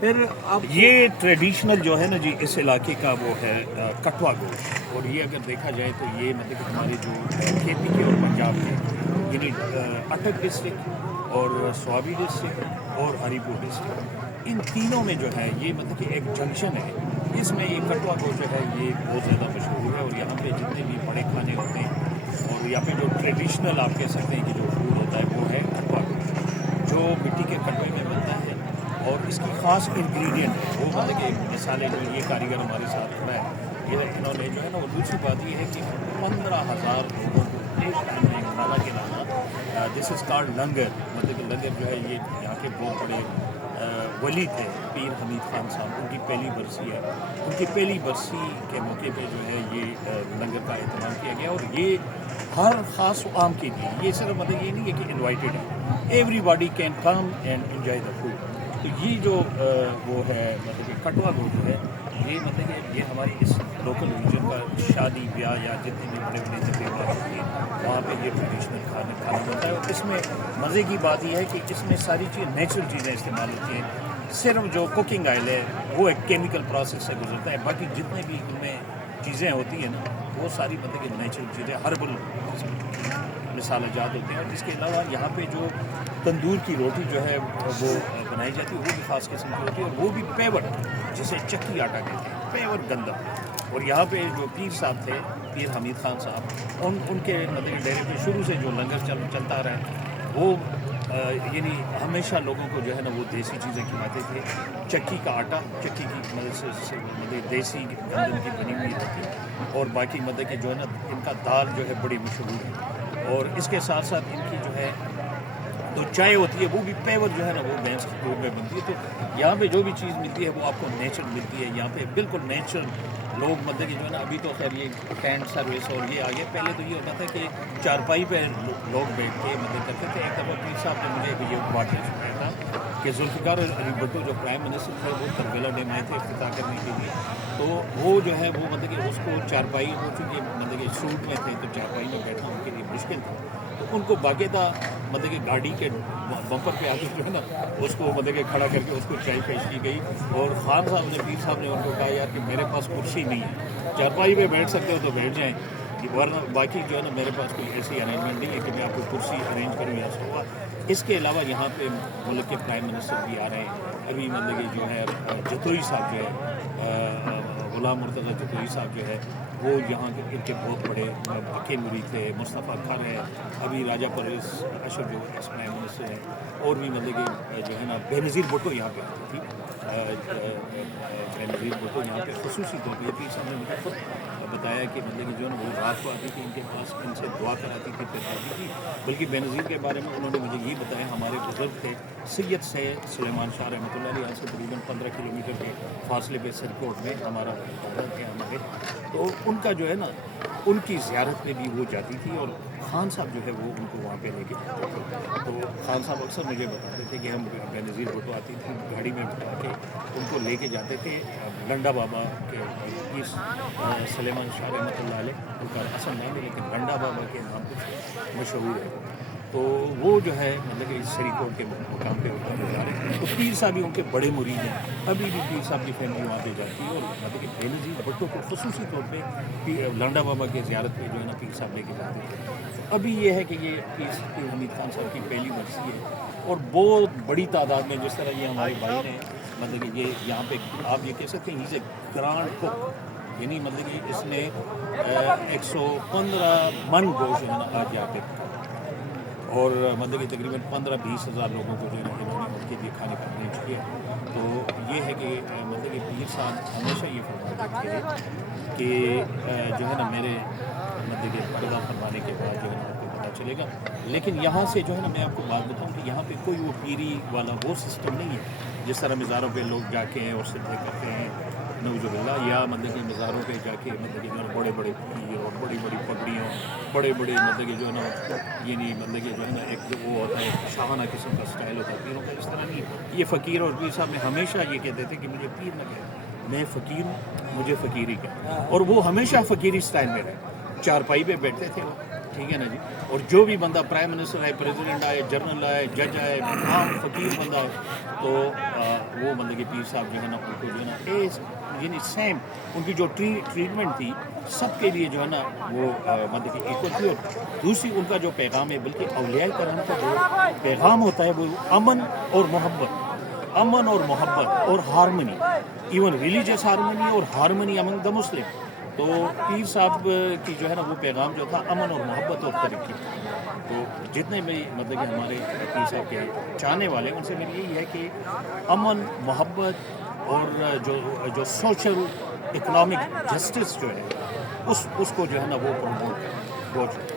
پھر اب یہ ٹریڈیشنل جو ہے نا جی اس علاقے کا وہ ہے کٹوا گوشت، اور یہ اگر دیکھا جائے تو یہ مطلب کہ ہمارے جو کے پی کے اور پنجاب کے یعنی اٹک ڈسٹرکٹ اور سوابی ڈسٹرکٹ اور ہری پور ڈسٹرکٹ، ان تینوں میں جو ہے یہ مطلب کہ ایک جنکشن ہے، اس میں یہ کٹوا گوشت جو ہے یہ بہت زیادہ مشہور ہے، اور یہاں پہ جتنے بھی بڑے کھانے ہوتے ہیں اور یہاں پہ جو ٹریڈیشنل آپ کہہ سکتے ہیں کہ جو فوڈ ہوتا ہے وہ ہے کٹوا گوشت جو مٹی کے کٹوے میں بنتا ہے، اور اس کی خاص انگریڈینٹ ہے وہ مطلب کہ مثالیں جو یہ کاریگر ہمارے ساتھ کھڑا ہے، یہ انہوں نے جو ہے نا، وہ دوسری بات یہ ہے کہ 15,000 لوگوں کو ایک ٹائم میں کھانا کھلانا، دس از کالڈ لنگر، مطلب کہ لنگر جو ہے یہ یہاں کے بہت بڑے ولی تھے پیر حمید خان صاحب، ان کی پہلی برسی ہے، ان کی پہلی برسی کے موقع پہ جو ہے یہ لنگر کا اہتمام کیا گیا، اور یہ ہر خاص و عام کے لیے، یہ صرف مطلب یہ نہیں ہے کہ انوائٹیڈ ہے، every body can come and enjoy the food. تو یہ جو وہ ہے مطلب کہ کٹوا گوشت ہے، یہ مطلب کہ یہ ہماری اس لوکل ریجن کا شادی بیاہ یا جتنے بھی بڑے بڑے تقریبات ہوتی ہیں وہاں پہ یہ ٹریڈیشنل کھانا ہوتا ہے، اور اس میں مزے کی بات یہ ہے کہ اس میں ساری نیچرل چیزیں استعمال ہوتی ہیں، صرف جو کوکنگ آئل ہے وہ ایک کیمیکل پروسیس سے گزرتا ہے، باقی جتنے بھی ان میں چیزیں ہوتی ہیں نا وہ ساری مطلب کہ نیچرل چیزیں ہربل مثال جات ہوتے ہیں، اور اس کے علاوہ یہاں پہ جو تندور کی روٹی جو ہے وہ بنائی جاتی ہے وہ بھی خاص قسم کی ہوتی ہے، اور وہ بھی پیور جسے چکی آٹا کہتے ہیں، پیور گندم، اور یہاں پہ جو پیر صاحب تھے پیر حمید خان صاحب، ان کے مطلب ڈیرے پہ شروع سے جو لنگر چلتا رہا ہے وہ یعنی ہمیشہ لوگوں کو جو ہے نا وہ دیسی چیزیں کھلاتے تھے، چکی کا آٹا، چکی کی مدد سے مطلب دیسی گندم کی بنی ہوئی ہوتی ہے، اور باقی مطلب کہ جو ہے نا ان کا دال جو ہے بڑی مشہور ہے، اور اس کے ساتھ ساتھ ان کی جو ہے تو چائے ہوتی ہے وہ بھی پیور جو ہے نا وہ بھینس کی دودھ میں بنتی ہے، تو یہاں پہ جو بھی چیز ملتی ہے وہ آپ کو نیچرل ملتی ہے، یہاں پہ بالکل نیچرل لوگ مطلب کہ جو ہے نا، ابھی تو خیر یہ ٹینٹ سروس اور یہ آگے، پہلے تو یہ ہوتا تھا کہ چارپائی پہ لوگ بیٹھ کے مطلب کرتے تھے۔ ایک دفعہ پیر صاحب نے مجھے یہ واقعہ سنایا تھا کہ ذوالفقار علی بھٹو جو پرائم منسٹر تھے وہ تربیلا ڈیم آئے تھے افتتاح کرنے کے لیے، تو وہ جو ہے وہ مطلب کہ اس کو چارپائی ہو چکی مطلب کہ سوٹ میں تھے تو چارپائی میں بیٹھنا ان کے لیے مشکل تھا، تو ان کو باقاعدہ مطلب کہ گاڑی کے بمپر پہ آ کے جو ہے نا اس کو مطلب کہ کھڑا کر کے اس کو چائے پیش کی گئی، اور خان صاحب نے پیر صاحب نے ان کو کہا یار کہ میرے پاس کرسی نہیں ہے، چارپائی پہ بیٹھ سکتے ہو تو بیٹھ جائیں، ورنہ باقی جو ہے نا میرے پاس کوئی ایسی ارینجمنٹ نہیں ہے کہ میں آپ کو کرسی ارینج کروں یا سوفا۔ اس کے علاوہ یہاں پہ ملک کے پرائم منسٹر بھی آ رہے ہیں، ابھی مطلب کہ جو ہے جتوئی صاحب جو ہے غلام مرتضیٰ جتوئی صاحب جو ہے وہ یہاں کے ان کے بہت بڑے پکے مرید تھے، مصطفیٰ کھر ہے، ابھی راجہ پرویز اشر جو ایکس پرائم منسٹر ہیں، اور بھی مطلب کہ جو ہے نا بے نظیر بھٹو یہاں پہ آتی تھی، بے نظیر بھٹو یہاں پہ خصوصی طور پہ پیر صاحب نے مجھے خود بتایا کہ مطلب کہ جو ہے نا وہ رات کو آتی تھی ان کے پاس، ان سے دعا کراتی تھی پھر آتی تھی، بلکہ بے نظیر کے بارے میں انہوں نے مجھے یہ بتایا، ہمارے بزرگ تھے سید سے سلیمان شاہ رحمۃ اللہ علیہ سے تقریباً 15 کلومیٹر کے فاصلے پہ سرکوٹ میں ہمارا گھر ہے ہمارے، تو ان کا جو ہے نا ان کی زیارت میں بھی وہ جاتی تھی، اور خان صاحب جو ہے وہ ان کو وہاں پہ لے کے جاتے تھے، تو خان صاحب اکثر مجھے بتاتے تھے کہ ہم بے نظیر بھٹو آتی تھی گاڑی میں بٹھا کے ان کو لے کے جاتے تھے لنڈا بابا کے اس سلیمان شاہ رحمۃ اللہ علیہ، ان کا اصل نام ہے لیکن لنڈا بابا کے نام سے مشہور ہے، تو وہ جو ہے مطلب کہ سری کوٹ کے مقام پہ جا رہے ہیں، تو پیر صاحب بھی ان کے بڑے مرید ہیں، ابھی بھی پیر صاحب کی فیملی وہاں پہ جاتی ہے، اور مطلب کہ بے نظیر بھٹو کو خصوصی طور پہ لانڈا بابا کی زیارت پہ جو ہے نا پیر صاحب لے کے جاتے تھے۔ ابھی یہ ہے کہ یہ پیر حمید خان صاحب کی پہلی برسی ہے، اور بہت بڑی تعداد میں جس طرح یہ ہمارے بھائی نے مطلب کہ یہ یہاں پہ آپ یہ کہہ سکتے ہیں ہی از اے گرانڈ کوک، یعنی مطلب کہ اس نے 115 من گوشت جو ہے نا آج یہاں پہ، اور مطلب کہ تقریباً 15-20 ہزار لوگوں کو جو ہے نا انہوں نے ان کے لیے کھانے کا ارینج کیا، تو یہ ہے کہ مطلب کہ پیر صاحب ہمیشہ یہ فرماتے تھے کہ جو ہے نا میرے مطلب کہ پردہ فرمانے کے بعد جو ہے نا آپ کو پتہ چلے گا، لیکن یہاں سے جو ہے نا میں آپ کو بات بتاؤں کہ یہاں پہ کوئی وہ پیری والا وہ سسٹم نہیں ہے جس طرح مزاروں پہ لوگ جا کے اور سجدے کرتے ہیں نعوذ باللہ، یا مطلب کہ مزاروں پہ جا کے مطلب کہ جو ہے نا بڑے بڑے پیر اور بڑی بڑی پگڑیاں، بڑے بڑے مطلب کہ جو ہے نا یعنی مطلب کہ جو ہے نا ایک جو وہ ہوتا ہے شاہانہ قسم کا اسٹائل ہوتا ہے پیروں کا، اس طرح نہیں، یہ فقیر اور پیر صاحب نے ہمیشہ یہ کہتے تھے کہ مجھے پیر نہ کہے، میں فقیر ہوں، مجھے فقیری کہے، اور وہ ہمیشہ فقیری اسٹائل میں رہے، چارپائی پہ بیٹھتے تھے وہ، ٹھیک ہے نا جی. اور جو بھی بندہ پرائم منسٹر آئے, پریزیڈنٹ آئے, جنرل آئے, جج آئے, عام فقیر بندہ تو وہ بندے کے پیر صاحب جو ہے نا ان کو جو ہے نا یعنی سیم ان کی جو ٹریٹمنٹ تھی سب کے لیے جو ہے نا وہ مطلب کہ ایکول تھی. اور دوسری ان کا جو پیغام ہے, بلکہ اولیاء کرام کا جو پیغام ہوتا ہے وہ امن اور محبت اور ہارمنی, ایون ریلیجیس ہارمنی اور ہارمنی امنگ دا مسلم. تو پیر صاحب کی جو ہے نا وہ پیغام جو تھا امن اور محبت اور ترقی. تو جتنے بھی مطلب کہ ہمارے پیر صاحب کے چاہنے والے ان سے میری یہی ہے کہ امن, محبت اور جو سوشل اکنامک جسٹس جو ہے اس کو جو ہے نا وہ پروموٹ